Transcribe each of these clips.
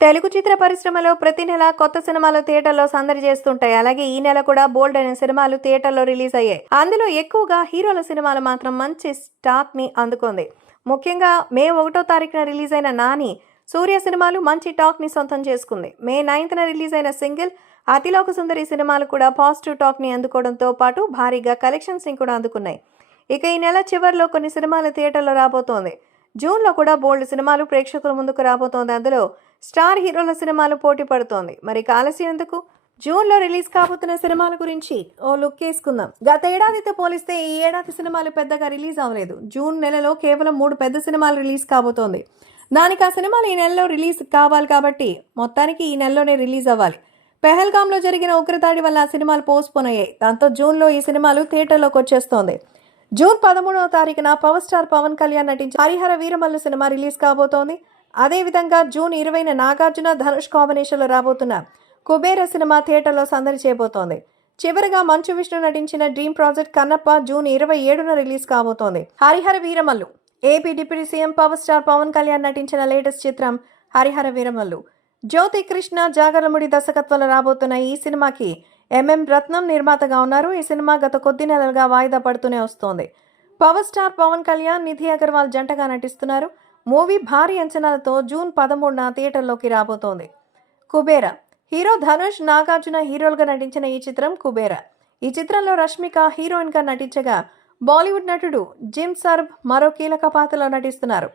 తెలుగు చిత్ర పరిశ్రమలో ప్రతి నెల కొత్త సినిమాలు థియేటర్లో సందడి చేస్తుంటాయి. అలాగే ఈ నెల కూడా బోల్డ్ అనే సినిమాలు థియేటర్లో రిలీజ్ అయ్యాయి. అందులో ఎక్కువగా హీరోల సినిమాలు మాత్రం మంచి స్టాక్ ని అందుకుంది. ముఖ్యంగా మే 1వ తారీఖున రిలీజ్ అయిన నాని, సూర్య సినిమాలు మంచి టాక్ ని సొంతం చేసుకుంది. మే 9న రిలీజ్ అయిన సింగిల్, అతిలోక సుందరి సినిమాలు కూడా పాజిటివ్ టాక్ ని అందుకోవడంతో పాటు భారీగా కలెక్షన్స్ ని కూడా అందుకున్నాయి. ఇక ఈ నెల చివరిలో కొన్ని సినిమాలు థియేటర్లో రాబోతోంది. జూన్లో కూడా బోల్డ్ సినిమాలు ప్రేక్షకుల ముందుకు రాబోతోంది. అందులో స్టార్ హీరోల సినిమాలు పోటీ పడుతోంది. మరి ఆలస్యం ఎందుకు? జూన్లో రిలీజ్ కాబోతున్న సినిమాల గురించి ఓ లుక్ వేసుకుందాం. గత ఏడాదితో పోలిస్తే ఈ ఏడాది సినిమాలు పెద్దగా రిలీజ్ అవ్వలేదు. జూన్ నెలలో కేవలం 3 పెద్ద సినిమాలు రిలీజ్ కాబోతోంది. దానికి ఆ సినిమాలు ఈ నెలలో రిలీజ్ కావాలి కాబట్టి మొత్తానికి ఈ నెలలోనే రిలీజ్ అవ్వాలి. పెహల్గాంలో జరిగిన ఉగ్రదాడి వల్ల ఆ సినిమాలు పోస్ట్పోన్ అయ్యాయి. దాంతో జూన్లో ఈ సినిమాలు థియేటర్లోకి వచ్చేస్తోంది. జూన్ 13వ తారీఖున పవర్ స్టార్ పవన్ కళ్యాణ్ నటించిన హరిహర వీరమల్లు సినిమా రిలీజ్ కాబోతోంది. అదేవిధంగా జూన్ 20న నాగార్జున ధనుష్ కాంబినేషన్లో రాబోతున్న కుబేర సినిమా థియేటర్లో సందడి చేయబోతోంది. చివరిగా మంచు విష్ణు నటించిన డ్రీమ్ ప్రాజెక్ట్ కన్నప్ప జూన్ 27న రిలీజ్ కాబోతోంది. Harihara Veeramallu AP deputy CM power star Pawan Kalyan నటించిన లేటెస్ట్ చిత్రం హరిహర వీరమల్లు. జ్యోతి కృష్ణ జాగర్లముడి దర్శకత్వంలో రాబోతున్న ఈ సినిమాకి ఎంఎం రత్నం నిర్మాతగా ఉన్నారు. ఈ సినిమా గత కొద్ది నెలలుగా వాయిదా పడుతూనే వస్తోంది. పవర్ స్టార్ పవన్ కళ్యాణ్, నిధి అగర్వాల్ జంటగా నటిస్తున్నారు. మూవీ భారీ అంచనాలతో జూన్ 13న థియేటర్లోకి రాబోతోంది. కుబేర హీరో ధనుష్, నాగార్జున హీరోలుగా నటించిన ఈ చిత్రం కుబేర. ఈ చిత్రంలో రష్మిక హీరోయిన్గా నటించగా బాలీవుడ్ నటుడు జిమ్ సర్బ్ మరో కీలక పాత్రలో నటిస్తున్నారు.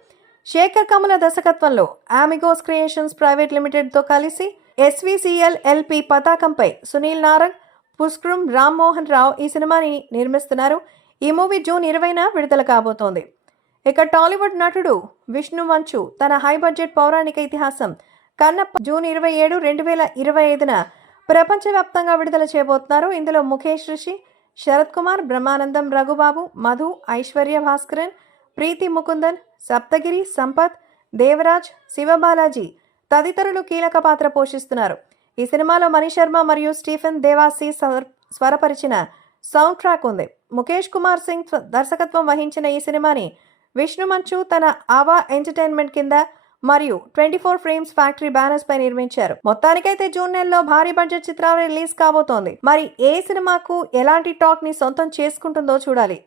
శేఖర్ కమల దర్శకత్వంలో ఆమిగోస్ క్రియేషన్స్ ప్రైవేట్ లిమిటెడ్తో కలిసి ఎస్వీసీఎల్ ఎల్పి పతాకంపై సునీల్ నారంగ్, పుష్కరం రామ్మోహన్ రావు ఈ సినిమాని నిర్మిస్తున్నారు. ఈ మూవీ జూన్ 20న విడుదల కాబోతోంది. ఇక టాలీవుడ్ నటుడు విష్ణు మంచు తన హై బడ్జెట్ పౌరాణిక ఇతిహాసం కన్నప్ప జూన్ 27, 2025న ప్రపంచవ్యాప్తంగా విడుదల చేయబోతున్నారు. ఇందులో ముఖేష్ రిషి, శరత్ కుమార్, బ్రహ్మానందం, రఘుబాబు, మధు, ఐశ్వర్య భాస్కరన్, ప్రీతి ముకుందన్, సప్తగిరి, సంపత్, దేవరాజ్, శివబాలాజీ తదితరులు కీలక పాత్ర పోషిస్తున్నారు. ఈ సినిమాలో మణిశర్మ మరియు స్టీఫెన్ దేవాసి స్వరపరిచిన సౌండ్ ట్రాక్ ఉంది. ముఖేష్ కుమార్ సింగ్ దర్శకత్వం వహించిన ఈ సినిమాని విష్ణు మంచు తన ఆవా ఎంటర్టైన్మెంట్ కింద మరియు 24 ఫ్రేమ్స్ ఫ్యాక్టరీ బ్యానర్స్ పై నిర్మించారు. మొత్తానికైతే జూన్ నెలలో భారీ బడ్జెట్ చిత్రాలు రిలీజ్ కాబోతోంది. మరి ఏ సినిమాకు ఎలాంటి టాక్ ని సొంతం చేసుకుంటుందో చూడాలి.